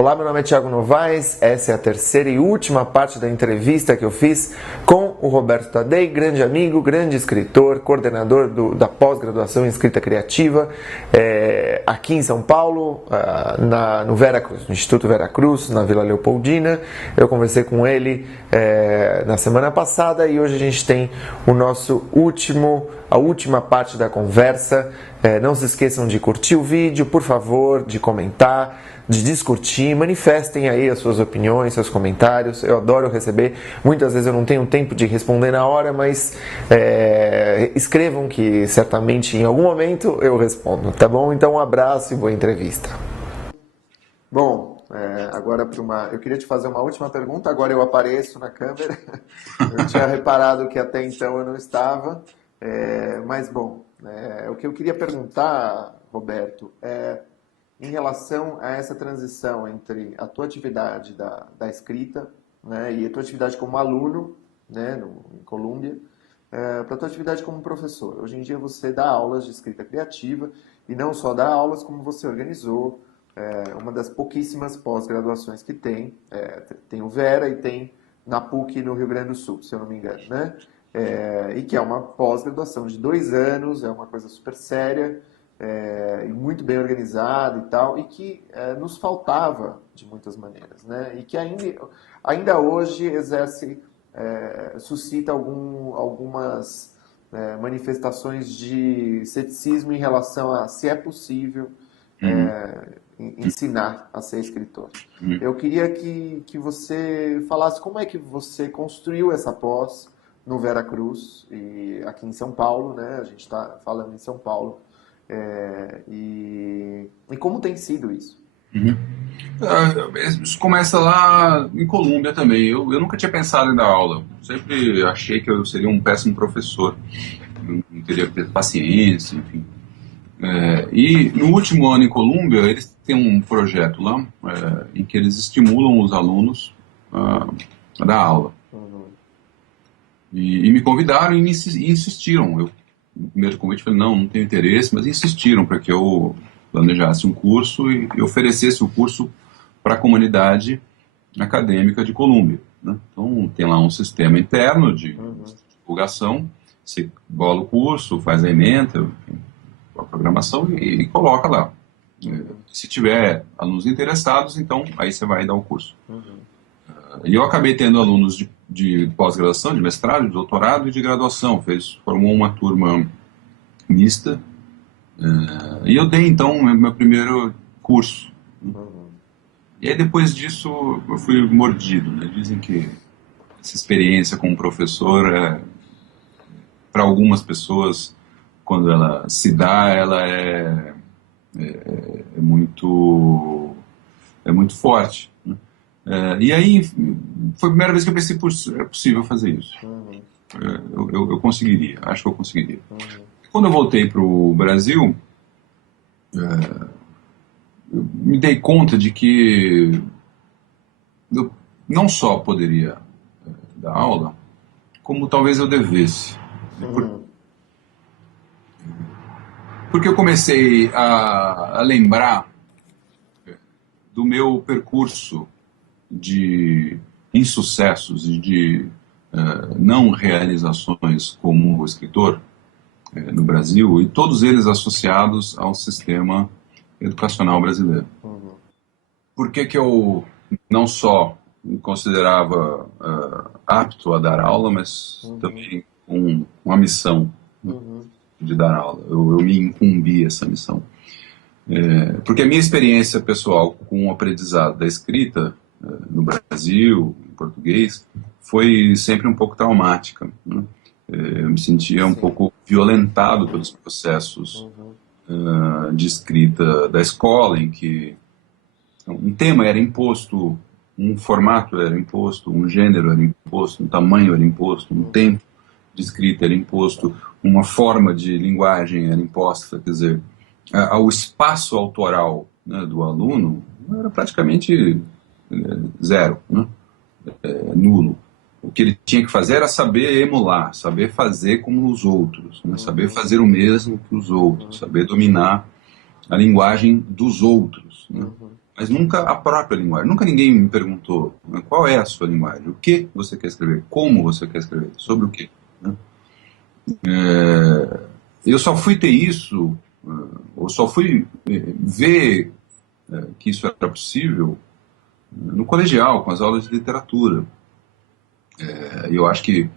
Olá, meu nome é Thiago Novaes, essa é a terceira e última parte da entrevista que eu fiz com o Roberto Tadei, grande amigo, grande escritor, coordenador da pós-graduação em escrita criativa aqui em São Paulo, no Veracruz, no Instituto Veracruz, na Vila Leopoldina. Eu conversei com ele na semana passada e hoje a gente tem a última parte da conversa. Não se esqueçam de curtir o vídeo, por favor, de comentar, de discutir, manifestem aí as suas opiniões, seus comentários. Eu adoro receber, muitas vezes eu não tenho tempo de responder na hora, mas escrevam que certamente em algum momento eu respondo, tá bom? Então um abraço e boa entrevista. Bom, agora eu queria te fazer uma última pergunta, agora eu apareço na câmera. Eu tinha reparado que até então eu não estava, mas bom, o que eu queria perguntar, Roberto, em relação a essa transição entre a tua atividade da escrita, né, e a tua atividade como aluno, né, em Colômbia, para a tua atividade como professor. Hoje em dia você dá aulas de escrita criativa e não só dá aulas, como você organizou uma das pouquíssimas pós-graduações que tem. Tem o Vera e tem na PUC no Rio Grande do Sul, se eu não me engano, né? E que é uma pós-graduação de 2 anos, é uma coisa super séria, e muito bem organizada e tal, e que nos faltava de muitas maneiras, né? E que ainda hoje suscita algumas manifestações de ceticismo em relação a se é possível ensinar a ser escritor. Eu queria que você falasse como é que você construiu essa pós no Veracruz e aqui em São Paulo, né? A gente está falando em São Paulo. E como tem sido isso? Isso começa lá em Colômbia também. Eu nunca tinha pensado em dar aula. Sempre achei que eu seria um péssimo professor. Não teria paciência, enfim. E no último ano em Colômbia, eles têm um projeto lá em que eles estimulam os alunos a dar aula. E me convidaram e insistiram. Eu, no primeiro convite, falei, não tenho interesse, mas insistiram para que eu planejasse um curso e oferecesse o curso para a comunidade acadêmica de Colômbia, né? Então, tem lá um sistema interno de divulgação, você bola o curso, faz a ementa, a programação e coloca lá. Se tiver alunos interessados, então aí você vai dar o curso. E eu acabei tendo alunos de pós-graduação, de mestrado, de doutorado e de graduação. Formou uma turma mista. E eu dei, então, meu primeiro curso. E aí, depois disso, eu fui mordido, né? Dizem que essa experiência como professor, para algumas pessoas, quando ela se dá, ela é muito forte, né? E aí, foi a primeira vez que eu pensei, é possível fazer isso. Eu conseguiria, acho que eu conseguiria. Quando eu voltei para o Brasil, eu me dei conta de que eu não só poderia dar aula, como talvez eu devesse. Porque eu comecei a lembrar do meu percurso de insucessos e de não realizações como escritor no Brasil, e todos eles associados ao sistema educacional brasileiro. Por que eu não só me considerava apto a dar aula, mas também com uma missão de dar aula? Eu me incumbi essa missão. Porque a minha experiência pessoal com o aprendizado da escrita no Brasil, em português, foi sempre um pouco traumática, né? Eu me sentia um pouco violentado pelos processos de escrita da escola, em que um tema era imposto, um formato era imposto, um gênero era imposto, um tamanho era imposto, um tempo de escrita era imposto, uma forma de linguagem era imposta. Quer dizer, o espaço autoral, né, do aluno era praticamente zero, né? Nulo. O que ele tinha que fazer era saber emular, saber fazer como os outros, né? Saber fazer o mesmo que os outros, saber dominar a linguagem dos outros, né? mas nunca a própria linguagem. Nunca ninguém me perguntou, né, qual é a sua linguagem, o que você quer escrever, como você quer escrever, sobre o quê, né? Eu só fui ter isso, ou só fui ver que isso era possível no colegial, com as aulas de literatura. Eu acho que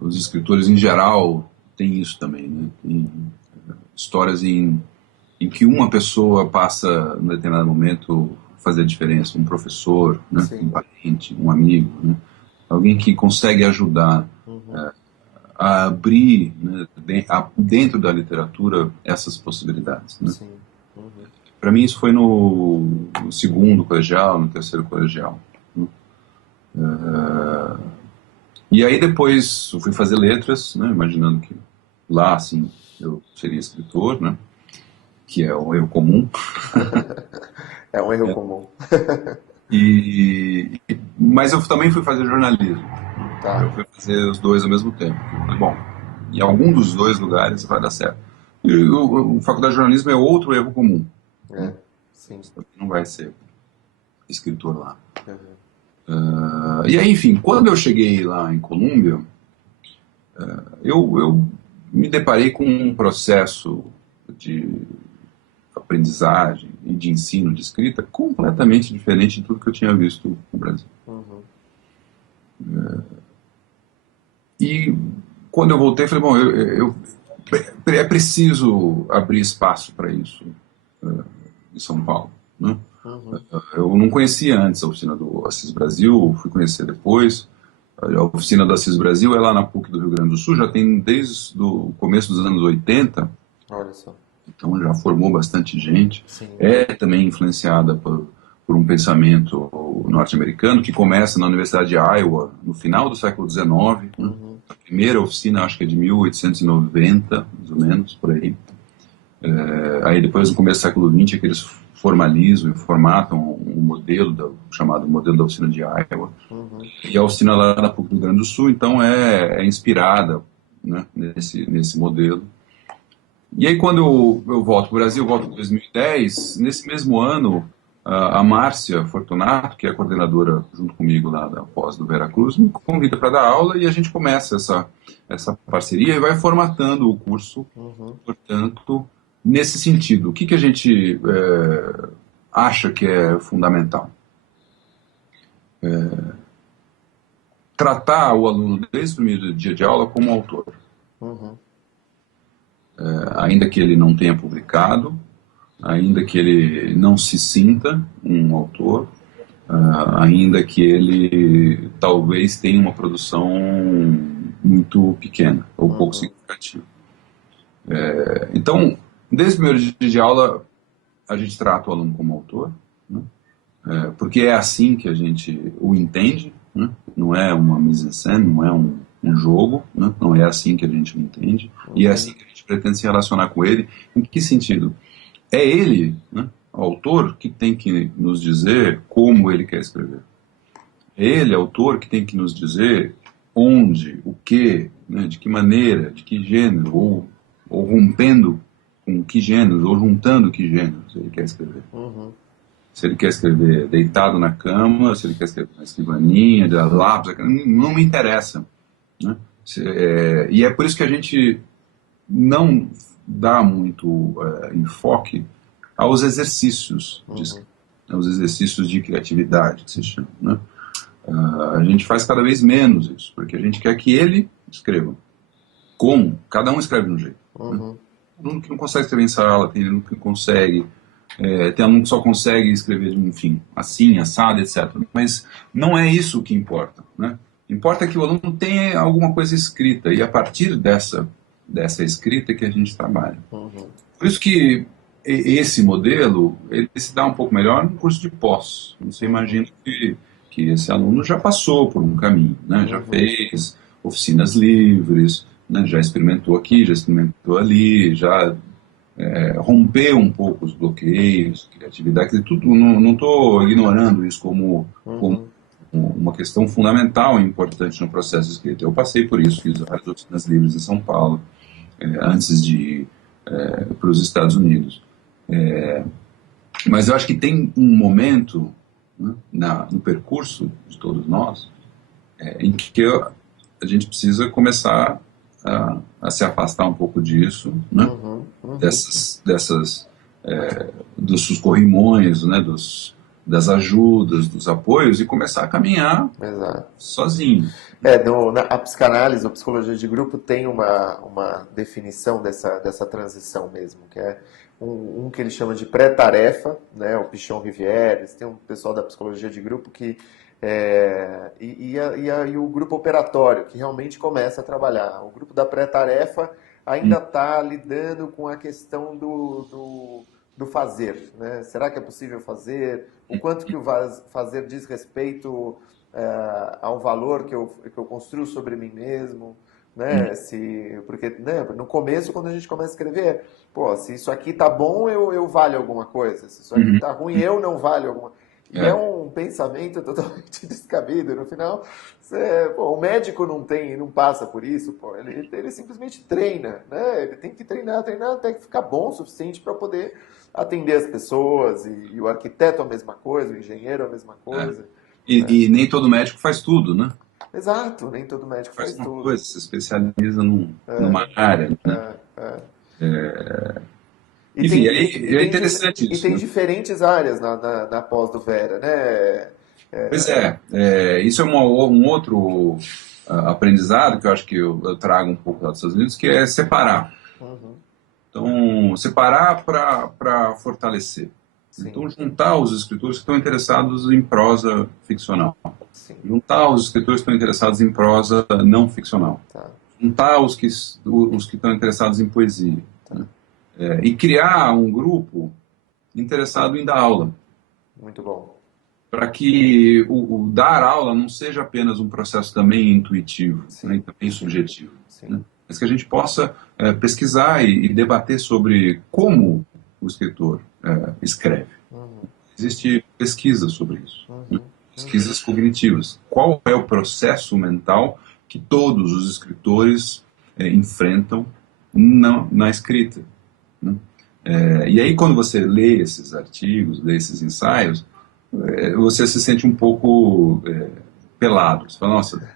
os escritores em geral têm isso também, né? Tem histórias em que uma pessoa passa, em determinado momento, fazer a diferença, um professor, né? Um parente, um amigo, né? Alguém que consegue ajudar a abrir, né, dentro da literatura essas possibilidades, né? Para mim isso foi no segundo colegial, no terceiro colegial, né? E aí depois eu fui fazer letras, né, imaginando que lá, assim, eu seria escritor, né, que é um erro comum. É um erro comum. Mas eu também fui fazer jornalismo. Tá. Eu fui fazer os dois ao mesmo tempo. Bom, em algum dos dois lugares vai dar certo. E a faculdade de jornalismo é outro erro comum. Sim. Você não vai ser escritor lá. Uhum. E aí, enfim, quando eu cheguei lá em Colômbia, eu me deparei com um processo de aprendizagem e de ensino de escrita completamente diferente de tudo que eu tinha visto no Brasil. Uhum. E quando eu voltei, falei, bom, é preciso abrir espaço para isso em São Paulo, né? Uhum. Eu não conhecia antes a oficina do Assis Brasil, fui conhecer depois. A oficina do Assis Brasil é lá na PUC do Rio Grande do Sul, já tem desde o começo dos anos 80. Olha só. Então já formou bastante gente. Sim. É também influenciada por um pensamento norte-americano que começa na Universidade de Iowa no final do século XIX. Uhum. A primeira oficina acho que é de 1890, mais ou menos, por aí. Aí depois, no começo do século XX, é que eles formalizam e formatam um modelo chamado modelo da oficina de Iowa. Uhum. E a oficina lá da PUC do Rio Grande do Sul, então, é inspirada, né, nesse modelo. E aí, quando eu volto para o Brasil, volto em 2010, nesse mesmo ano, a Márcia Fortunato, que é a coordenadora junto comigo lá da pós do Veracruz, me convida para dar aula e a gente começa essa parceria e vai formatando o curso, portanto, nesse sentido. O que a gente acha que é fundamental? Tratar o aluno desde o primeiro dia de aula como autor. Uhum. Ainda que ele não tenha publicado, ainda que ele não se sinta um autor, ainda que ele talvez tenha uma produção muito pequena ou pouco significativa. Então, desde o primeiro dia de aula, a gente trata o aluno como autor, né? Porque é assim que a gente o entende, né? Não é uma mise-en-scène, não é um jogo, né? Não é assim que a gente o entende, e é assim que a gente pretende se relacionar com ele. Em que sentido? É ele, né, o autor, que tem que nos dizer como ele quer escrever. É ele, autor, que tem que nos dizer onde, o que, né, de que maneira, de que gênero, ou rompendo com que gêneros, ou juntando que gêneros ele quer escrever. Uhum. Se ele quer escrever deitado na cama, se ele quer escrever na escrivaninha, de lápis, não me interessa, né? E é por isso que a gente não dá muito enfoque aos exercícios, aos exercícios de criatividade, que se chama, né? A gente faz cada vez menos isso, porque a gente quer que ele escreva. Como? Cada um escreve de um jeito. Né? Tem aluno que não consegue escrever em sala, tem aluno que consegue, tem aluno que só consegue escrever, enfim, assim, assado, etc. Mas não é isso que importa, né? Importa que o aluno tenha alguma coisa escrita, e a partir dessa escrita que a gente trabalha. Por isso que esse modelo, ele se dá um pouco melhor no curso de pós. Você imagina que esse aluno já passou por um caminho, né? Já fez oficinas livres, né? Já experimentou aqui, já experimentou ali, já rompeu um pouco os bloqueios, criatividade, tudo. Não estou ignorando isso como uma questão fundamental e importante no processo de escrita. Eu passei por isso, fiz várias oficinas livres em São Paulo, antes de ir para os Estados Unidos. Mas eu acho que tem um momento, né, no percurso de todos nós, em que a gente precisa começar a se afastar um pouco disso, né? Uhum, uhum. Dessas dos corrimões, né? Das ajudas, dos apoios e começar a caminhar Exato. sozinho. A psicanálise, a psicologia de grupo tem uma definição dessa transição mesmo, que é um que ele chama de pré-tarefa, né, o Pichon Rivière, tem um pessoal da psicologia de grupo que e o grupo operatório, que realmente começa a trabalhar. O grupo da pré-tarefa ainda está lidando com a questão do fazer, né? Será que é possível fazer? O quanto que o fazer diz respeito ao valor que eu construo sobre mim mesmo, né? Porque, né, no começo, quando a gente começa a escrever, pô, se isso aqui tá bom, eu valho alguma coisa. Se isso aqui Uhum. tá ruim, eu não valho alguma. E é É, um pensamento totalmente descabido. No final, o médico não passa por isso, pô. Ele simplesmente treina, né? Ele tem que treinar até que ficar bom o suficiente para poder atender as pessoas. E o arquiteto a mesma coisa, o engenheiro a mesma é. coisa. E nem todo médico faz tudo, né? Exato, nem todo médico Faz faz uma tudo. coisa, se especializa numa área, né? E Enfim, tem, aí é interessante e isso, tem né? diferentes áreas na pós do Vera, né? Pois isso é um outro aprendizado que eu acho que eu trago um pouco lá dos Estados Unidos, que é separar. Uhum, Então, separar para fortalecer. sim, Então, juntar os escritores que estão interessados em prosa ficcional. sim, Juntar os escritores que estão interessados em prosa não ficcional. tá, Juntar os que estão interessados em poesia. tá. Né? E criar um grupo interessado em dar aula. Muito bom. Para que o dar aula não seja apenas um processo também intuitivo, né, e Sim, também subjetivo, sim. né, mas que a gente possa pesquisar e debater sobre como o escritor escreve. Uhum, Existe pesquisa sobre isso, né, uhum, uhum. pesquisas cognitivas. Qual é o processo mental que todos os escritores enfrentam na escrita? Né? E aí, quando você lê esses artigos, lê esses ensaios, você se sente um pouco pelado. Você fala, nossa,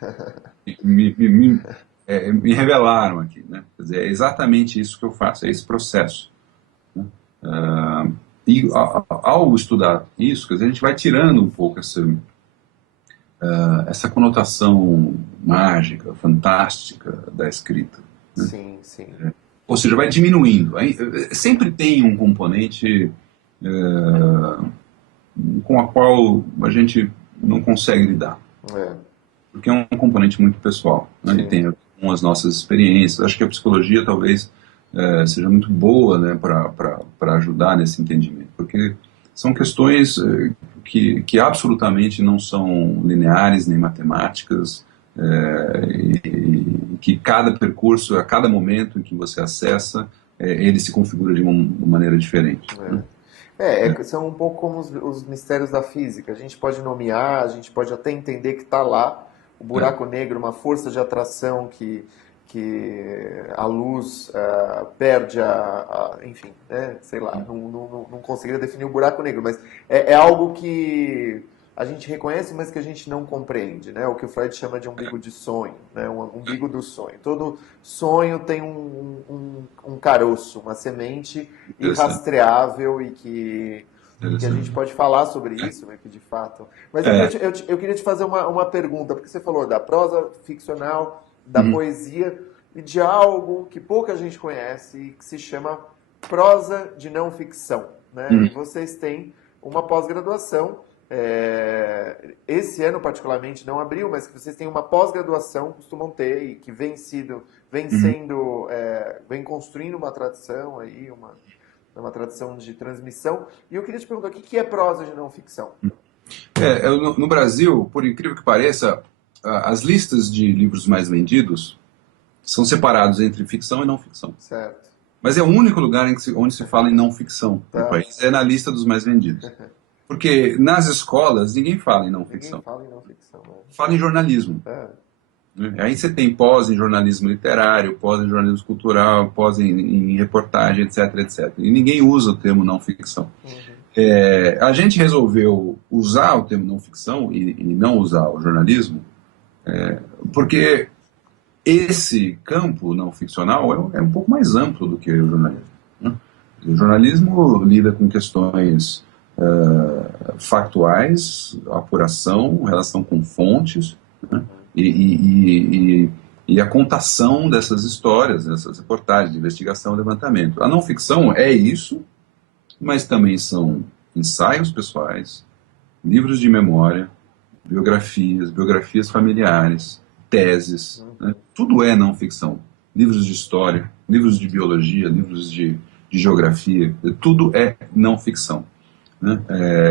me, me, me, me revelaram aqui. Né? Quer dizer, é exatamente isso que eu faço, é esse processo. Né? E ao estudar isso, quer dizer, a gente vai tirando um pouco essa conotação mágica, fantástica da escrita. Né? Sim, sim. Ou seja, vai diminuindo. Aí, sempre tem um componente com a qual a gente não consegue lidar, É, porque é um componente muito pessoal, né? Ele sim. tem com as nossas experiências. Acho que a psicologia talvez seja muito boa, né, para ajudar nesse entendimento, porque são questões que absolutamente não são lineares nem matemáticas, e que cada percurso, a cada momento em que você acessa, ele se configura de uma maneira diferente. Né? São um pouco como os mistérios da física. A gente pode nomear, a gente pode até entender que está lá o É, buraco negro, uma força de atração que a luz perde enfim, né? Sei lá, não conseguiria definir o buraco negro, mas é algo que a gente reconhece, mas que a gente não compreende, né? O que o Freud chama de umbigo de sonho, né? Um umbigo do sonho. Todo sonho tem um caroço, uma semente interessante, irrastreável e que a gente interessante. pode falar sobre isso, né, que de fato. Mas É, eu queria te fazer uma pergunta, porque você falou da prosa ficcional, da uhum, poesia e de algo que pouca gente conhece e que se chama prosa de não ficção, né? E uhum, vocês têm uma pós-graduação. Esse ano particularmente não abriu, mas que vocês têm uma pós-graduação, costumam ter e que vem uhum. sendo, vem construindo uma tradição aí, uma tradição de transmissão. E eu queria te perguntar, o que é prosa de não ficção? No Brasil, por incrível que pareça, as listas de livros mais vendidos são separados entre ficção e não ficção. Certo. Mas é o único lugar onde se fala em não ficção no Tá. país, é na lista dos mais vendidos. Porque nas escolas ninguém fala em não Ninguém ficção, fala em não ficção, fala em jornalismo. né? Né? Aí você tem pós em jornalismo literário, pós em jornalismo cultural, pós em reportagem, etc, etc. E ninguém usa o termo não ficção. A gente resolveu usar o termo não ficção e não usar o jornalismo, porque esse campo não ficcional é um pouco mais amplo do que o jornalismo, né? O jornalismo lida com questões factuais, apuração, relação com fontes, né? E a contação dessas histórias, dessas reportagens de investigação e levantamento. A não ficção é isso, mas também são ensaios pessoais, livros de memória, biografias familiares, teses, né? Tudo é não ficção. Livros de história, livros de biologia, livros de geografia, tudo é não ficção, né?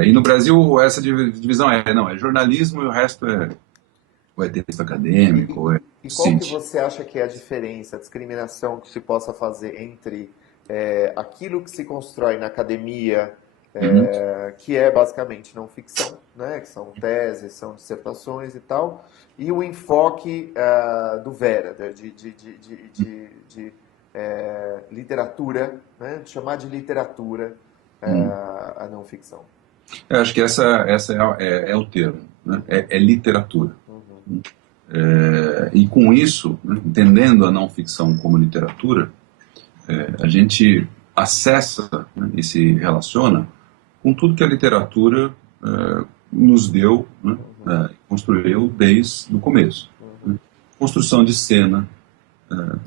E no Brasil essa divisão é jornalismo e o resto ou é texto acadêmico, ou é E qual que científico. você acha que é a diferença, a discriminação que se possa fazer entre aquilo que se constrói na academia, Uhum. que é basicamente não ficção, né, que são teses, são dissertações e tal, e o enfoque do Vera, de literatura, né, de chamar de literatura Uhum. a não ficção. Eu acho que essa é o termo, né? É literatura. Uhum, E com isso, né, entendendo a não ficção como literatura, a gente acessa, né, e se relaciona com tudo que a literatura nos deu, né, uhum, construiu desde o começo. uhum, Né? Construção de cena,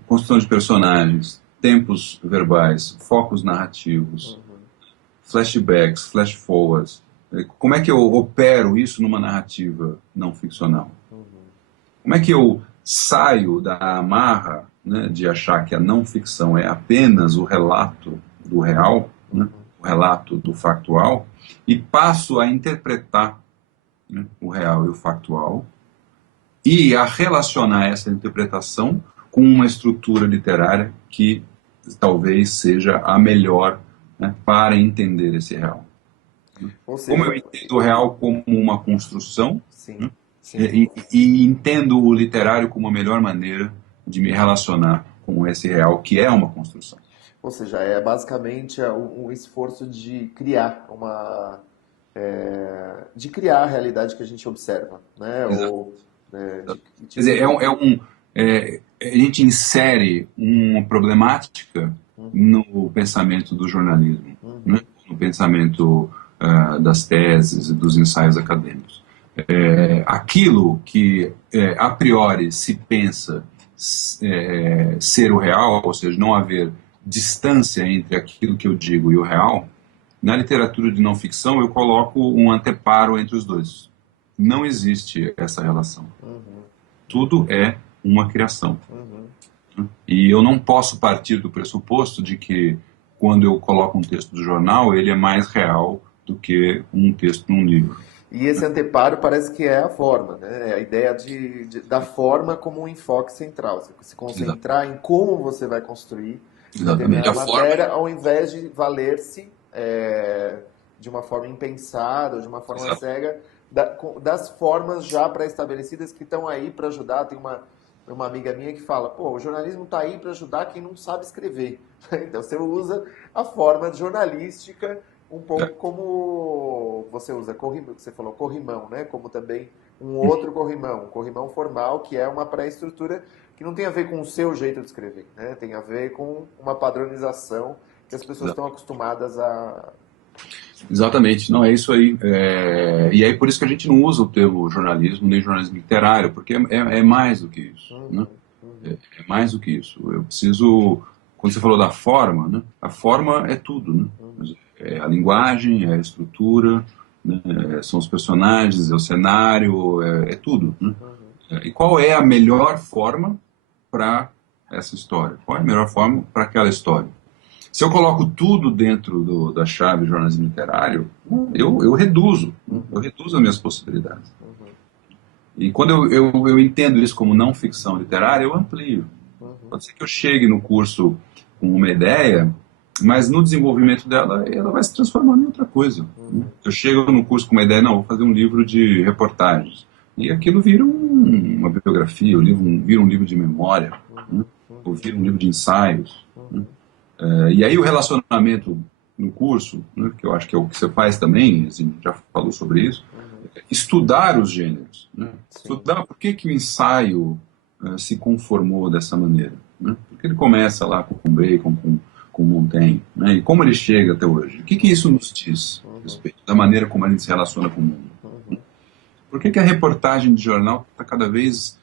construção de personagens, tempos verbais, focos narrativos, uhum, flashbacks, flash forwards. Como é que eu opero isso numa narrativa não ficcional? uhum, Como é que eu saio da amarra, né, de achar que a não ficção é apenas o relato do real, né, uhum. o relato do factual, e passo a interpretar, né, o real e o factual e a relacionar essa interpretação com uma estrutura literária que talvez seja a melhor, né, para entender esse real. Ou Como eu seja, entendo o real como uma construção, sim, né, sim. e entendo o literário como a melhor maneira de me relacionar com esse real, que é uma construção. Ou seja, é basicamente um esforço de criar de criar a realidade que a gente observa, né? Exato. Ou Quer dizer, tipo, a gente insere uma problemática uhum, no pensamento do jornalismo, né? uhum, No pensamento das teses e dos ensaios acadêmicos. Aquilo que a priori se pensa ser o real, ou seja, não haver distância entre aquilo que eu digo e o real, na literatura de não ficção eu coloco um anteparo entre os dois. Não existe essa relação. uhum, Tudo é uma criação. uhum. E eu não posso partir do pressuposto de que quando eu coloco um texto do jornal, ele é mais real do que um texto num livro. E esse anteparo parece que é a forma, né? É a ideia da forma como um enfoque central. Você se concentrar em como você vai construir Exatamente. determinada A forma. matéria, ao invés de valer-se de uma forma impensada, ou de uma forma Exato. cega, das formas já pré-estabelecidas que estão aí para ajudar. Tem uma amiga minha que fala, pô, o jornalismo está aí para ajudar quem não sabe escrever. Então você usa a forma jornalística um pouco como você usa corrimão, você falou corrimão, né? Como também um corrimão formal, que é uma pré-estrutura que não tem a ver com o seu jeito de escrever, né? Tem a ver com uma padronização que as pessoas estão acostumadas a. Exatamente, não é isso aí. E aí por isso que a gente não usa o termo jornalismo nem jornalismo literário, porque é mais do que isso, né? Uhum, uhum, É mais do que isso. Eu preciso, quando você falou da forma, né? A forma é tudo, né? uhum, É a linguagem, é a estrutura, né? São os personagens, é o cenário, é tudo, né? uhum, E qual é a melhor forma para essa história? Qual é a melhor forma para aquela história? Se eu coloco tudo dentro da chave jornalismo literário, eu reduzo, né? Eu uhum, reduzo as minhas possibilidades. uhum, E quando eu entendo isso como não ficção literária, eu amplio. uhum, Pode ser que eu chegue no curso com uma ideia, mas no desenvolvimento dela, ela vai se transformando em outra coisa, né? uhum, Eu chego no curso com uma ideia, não, vou fazer um livro de reportagens. E aquilo vira uma biografia, vira um livro de memória, né? uhum, Ou uhum, vira um livro de ensaios, né? uhum, E aí o relacionamento no curso, né, que eu acho que é o que você faz também, assim, já falou sobre isso, estudar os gêneros, né? Estudar por que o ensaio se conformou dessa maneira, né? Porque ele começa lá com Bacon, com Montaigne, né? E como ele chega até hoje. O que isso nos diz a respeito da maneira como a gente se relaciona com o mundo? Por que a reportagem de jornal está cada vez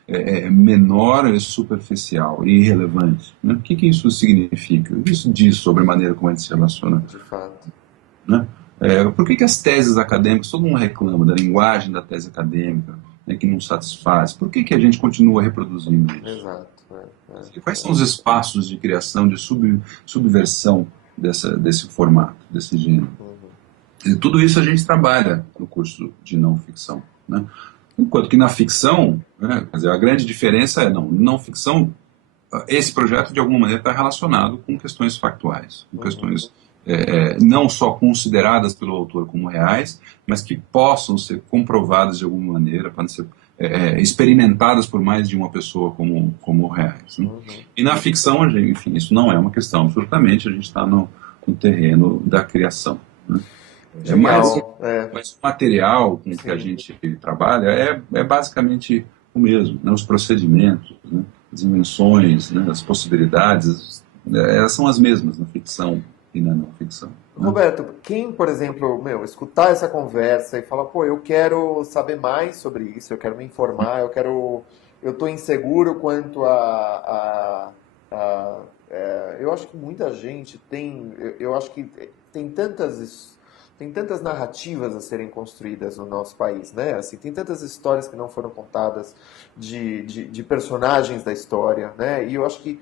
menor, superficial e irrelevante? Né? O que isso significa? O que isso diz sobre a maneira como a gente se relaciona? De fato. Né? Por que as teses acadêmicas, todo mundo reclama da linguagem da tese acadêmica, né, que não satisfaz? Por que a gente continua reproduzindo isso? Exato. E quais são os espaços de criação, de subversão desse formato, desse gênero? E tudo isso a gente trabalha no curso de não ficção. Né? Enquanto que na ficção, né, quer dizer, a grande diferença é, não ficção, esse projeto de alguma maneira está relacionado com questões factuais, com questões não só consideradas pelo autor como reais, mas que possam ser comprovadas de alguma maneira, podem ser experimentadas por mais de uma pessoa como reais. Né? E na ficção, enfim, isso não é uma questão, absolutamente, a gente está no terreno da criação. Né? Mas o material com que a gente trabalha é basicamente o mesmo, né? Os procedimentos, né? As invenções, né? As possibilidades, são as mesmas na ficção e na não ficção. Né? Roberto, quem, por exemplo, escutar essa conversa e falar, pô, eu quero saber mais sobre isso, eu quero me informar, eu estou inseguro quanto eu acho que muita gente eu acho que tem tantas narrativas a serem construídas no nosso país, né? Assim, tem tantas histórias que não foram contadas de personagens da história, né? E eu acho que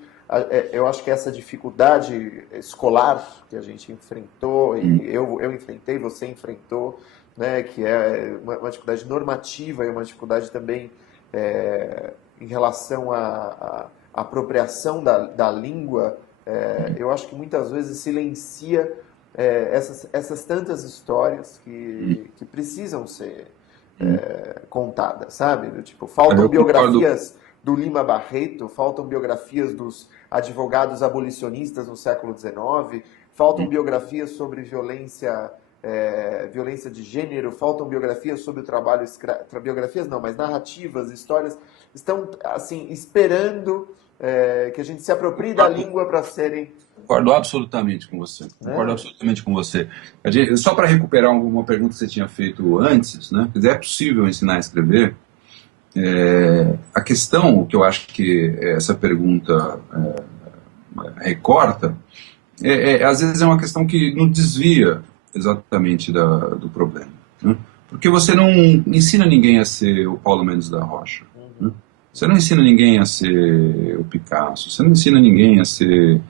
essa dificuldade escolar que a gente enfrentou, e eu enfrentei, você enfrentou, né? Que é uma dificuldade normativa e uma dificuldade também em relação à apropriação da língua, eu acho que muitas vezes silencia essas tantas histórias que precisam ser contadas, sabe? Tipo, faltam biografias do Lima Barreto, faltam biografias dos advogados abolicionistas no século XIX, faltam biografias sobre violência de gênero, faltam biografias sobre o trabalho escravo, biografias não, mas narrativas, histórias, estão assim esperando que a gente se aproprie da língua para serem... Concordo absolutamente com você. Absolutamente com você. Só para recuperar uma pergunta que você tinha feito antes, né? É possível ensinar a escrever? A questão que eu acho que essa pergunta recorta, às vezes é uma questão que não desvia exatamente do problema. Né? Porque você não ensina ninguém a ser o Paulo Mendes da Rocha. Né? Você não ensina ninguém a ser o Picasso. Você não ensina ninguém a ser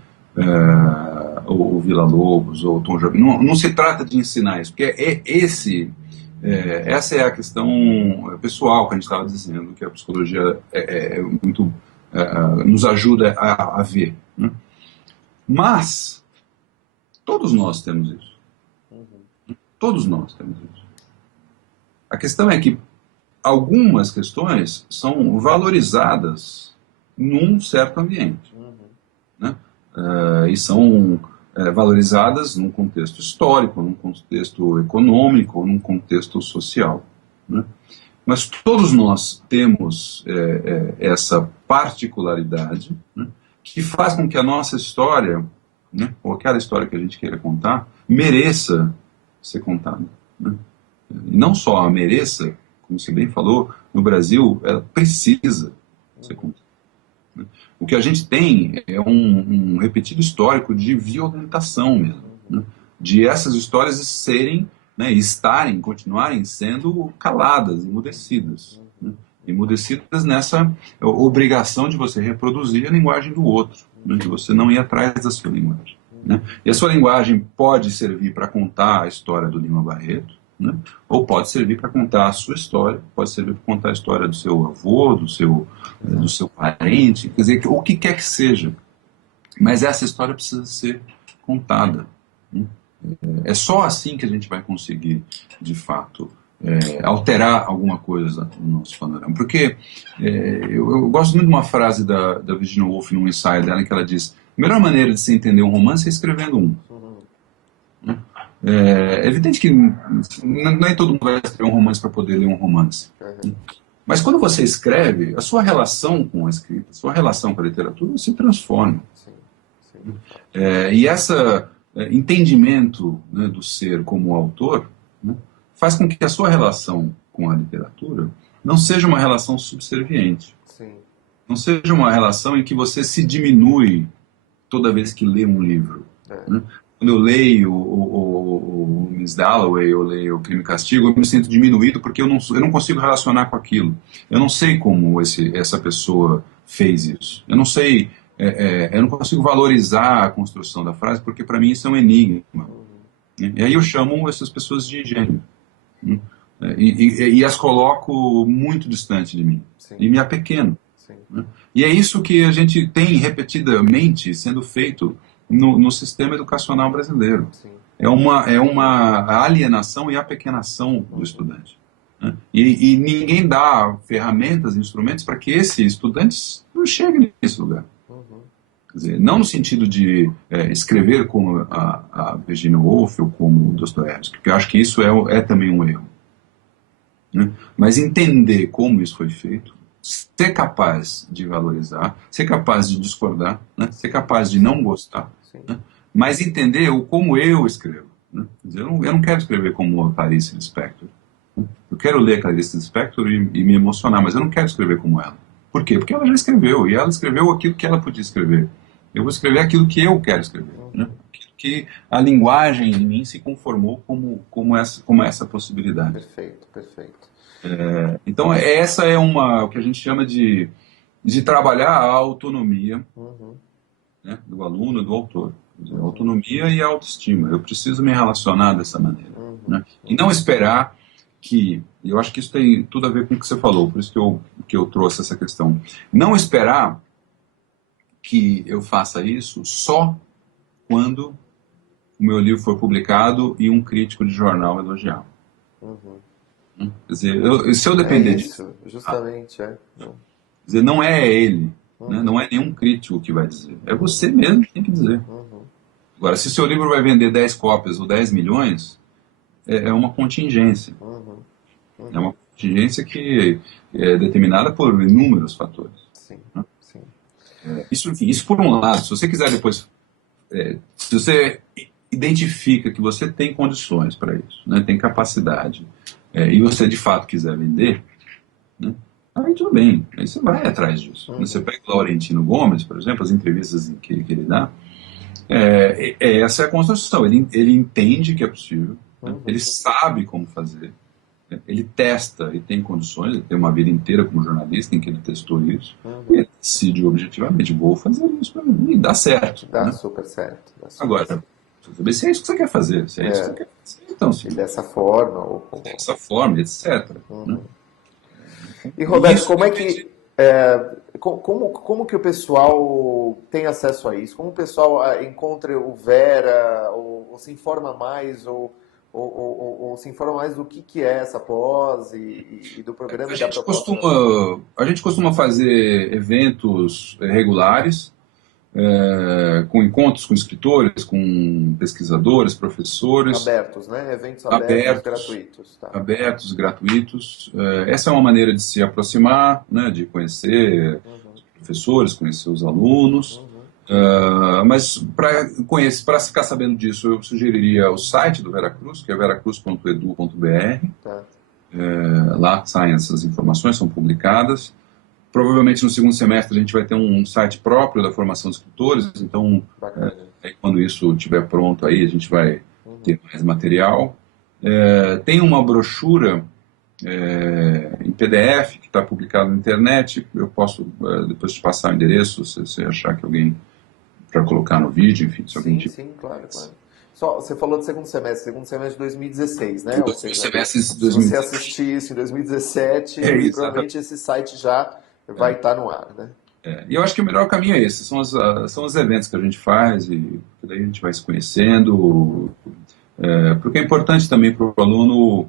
o Villa-Lobos ou o Tom Jobim. Não se trata de ensinar isso, porque essa é a questão pessoal que a gente estava dizendo, que a psicologia muito nos ajuda a ver. Né? Mas todos nós temos isso. Todos nós temos isso. A questão é que algumas questões são valorizadas num certo ambiente. Né? E são valorizadas num contexto histórico, num contexto econômico, num contexto social. Né? Mas todos nós temos essa particularidade, né, que faz com que a nossa história, né, ou aquela história que a gente queira contar, mereça ser contada. Né? E não só a mereça, como você bem falou, no Brasil, ela precisa ser contada. Né? O que a gente tem é um repetido histórico de violentação mesmo, né? De essas histórias serem, né, continuarem sendo caladas, emudecidas. Né? Emudecidas nessa obrigação de você reproduzir a linguagem do outro, né? De você não ir atrás da sua linguagem. Né? E a sua linguagem pode servir para contar a história do Lima Barreto, né? Ou pode servir para contar a sua história, pode servir para contar a história do seu avô, do seu parente, quer dizer, o que quer que seja. Mas essa história precisa ser contada. Né? É só assim que a gente vai conseguir, de fato, alterar alguma coisa no nosso panorama. Porque eu gosto muito de uma frase da Virginia Woolf num ensaio dela, em que ela diz: a melhor maneira de se entender um romance é escrevendo um. Né? É evidente que nem todo mundo vai escrever um romance para poder ler um romance. Mas quando você escreve, a sua relação com a escrita, a sua relação com a literatura se transforma. Sim, sim. E esse entendimento, né, do ser como autor, né, faz com que a sua relação com a literatura não seja uma relação subserviente. Sim. Não seja uma relação em que você se diminui toda vez que lê um livro. Né? Quando eu leio o Miss Dalloway, eu leio o Crime e Castigo, eu me sinto diminuído porque eu não consigo relacionar com aquilo. Eu não sei como essa pessoa fez isso. Eu não sei, eu não consigo valorizar a construção da frase porque para mim isso é um enigma. E aí eu chamo essas pessoas de gênio. E as coloco muito distante de mim. Sim. E me apequeno. Sim. E é isso que a gente tem repetidamente sendo feito no sistema educacional brasileiro. Sim. É uma alienação e apequenação do estudante. Né? E ninguém dá ferramentas, instrumentos para que esse estudante não chegue nesse lugar. Quer dizer, não no sentido de escrever como a Virginia Woolf ou como Dostoiévski, porque eu acho que isso é também um erro. Né? Mas entender como isso foi feito, ser capaz de valorizar, ser capaz de discordar, né? Ser capaz de não gostar, né? Mas entender como eu escrevo. Né? Quer dizer, eu não quero escrever como a Clarice Lispector. Né? Eu quero ler a Clarice Lispector e me emocionar, mas eu não quero escrever como ela. Por quê? Porque ela já escreveu, e ela escreveu aquilo que ela podia escrever. Eu vou escrever aquilo que eu quero escrever. Né? Aquilo que a linguagem em mim se conformou como essa possibilidade. Perfeito, perfeito. Então essa é o que a gente chama de trabalhar a autonomia, né, do aluno, do autor. A autonomia e a autoestima. Eu preciso me relacionar dessa maneira. Né? E não esperar que, e eu acho que isso tem tudo a ver com o que você falou, por isso que eu trouxe essa questão. Não esperar que eu faça isso só quando o meu livro for publicado e um crítico de jornal elogiar. Quer dizer, se eu depender disso, justamente, quer dizer, não é ele, né? Não é nenhum crítico que vai dizer, é você mesmo que tem que dizer. Agora, se seu livro vai vender 10 cópias ou 10 milhões, é uma contingência. É uma contingência que é determinada por inúmeros fatores. Sim, né? sim. Isso por um lado. Se você quiser depois, se você identifica que você tem condições para isso, né? Tem capacidade, e você de fato quiser vender, né? Aí tudo bem, aí você vai atrás disso. Você pega o Laurentino Gomes, por exemplo, as entrevistas que ele dá, essa é a construção. Ele entende que é possível, né? Ele sabe como fazer, né? Ele testa, ele tem condições, ele tem uma vida inteira como jornalista em que ele testou isso, e ele decide objetivamente, vou fazer isso para mim, e dá certo. Dá né? super certo. Agora, precisa saber se é isso que você quer fazer, se é isso que você quer fazer, então, E dessa forma, ou como... dessa forma, etc. Né? E Roberto, como é que como que o pessoal tem acesso a isso? Como o pessoal encontra o Vera, ou se informa mais, ou se informa mais do que é essa pós e do programa da proposta? A gente costuma fazer eventos regulares, com encontros com escritores, com pesquisadores, professores. Abertos, né? Eventos abertos, gratuitos. Tá. Abertos, gratuitos. Essa é uma maneira de se aproximar, né, de conhecer os professores, conhecer os alunos. Mas para ficar sabendo disso, eu sugeriria o site do Veracruz, que é veracruz.edu.br. Tá. Lá saem essas informações, são publicadas. Provavelmente no segundo semestre a gente vai ter um site próprio da formação de escritores, então quando isso estiver pronto aí a gente vai ter mais material. Tem uma brochura em PDF que está publicada na internet, eu posso depois te passar o endereço se você achar que alguém, para colocar no vídeo, enfim, se alguém Sim, claro. Só, você falou do segundo semestre de 2016, né? Ou seja, se você assistir isso em 2017, provavelmente esse site já vai estar no ar, né? E eu acho que o melhor caminho é esse, são os eventos que a gente faz, e daí a gente vai se conhecendo, porque é importante também para o aluno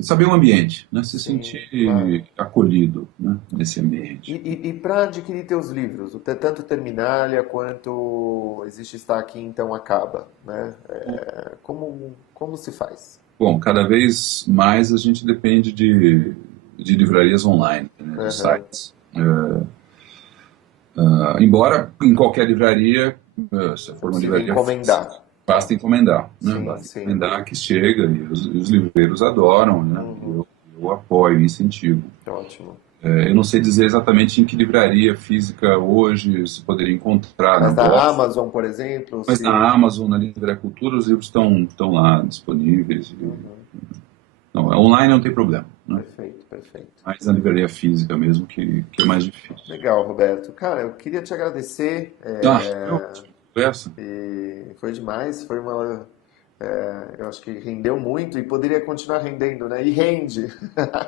saber o ambiente, né? Se Sim, claro. sentir acolhido, né? Nesse E, ambiente. para adquirir teus livros, tanto Terminália quanto Existe Estar Aqui, então acaba, né? Como se faz? Bom, cada vez mais a gente depende de livrarias online, né? De Aham. sites. Embora em qualquer livraria, se É for uma possível livraria física, encomendar. basta encomendar, né? Sim, Basta sim. encomendar que chega e os livreiros adoram, né? Uhum. Eu apoio, incentivo. Ótimo. Eu não sei dizer exatamente em que livraria física hoje se poderia encontrar na Mas na Bossa, Amazon, por exemplo, mas se. na Amazon, na Livraria Cultura, os livros estão lá disponíveis. Uhum. Não, online não tem problema, né? Perfeito, perfeito. Mas na livraria física mesmo que é mais difícil. Legal, Roberto. Cara, eu queria te agradecer. Foi uma ótima conversa. E foi demais. Foi uma. Eu acho que rendeu muito e poderia continuar rendendo, né? E rende.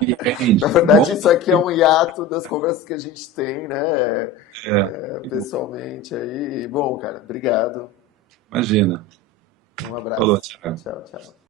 E Na rende, que bom. verdade, isso aqui é um hiato das conversas que a gente tem, né? É, que bom. Pessoalmente aí. E, bom, cara, obrigado. Imagina. Um Falou, abraço. tchau. Tchau, tchau.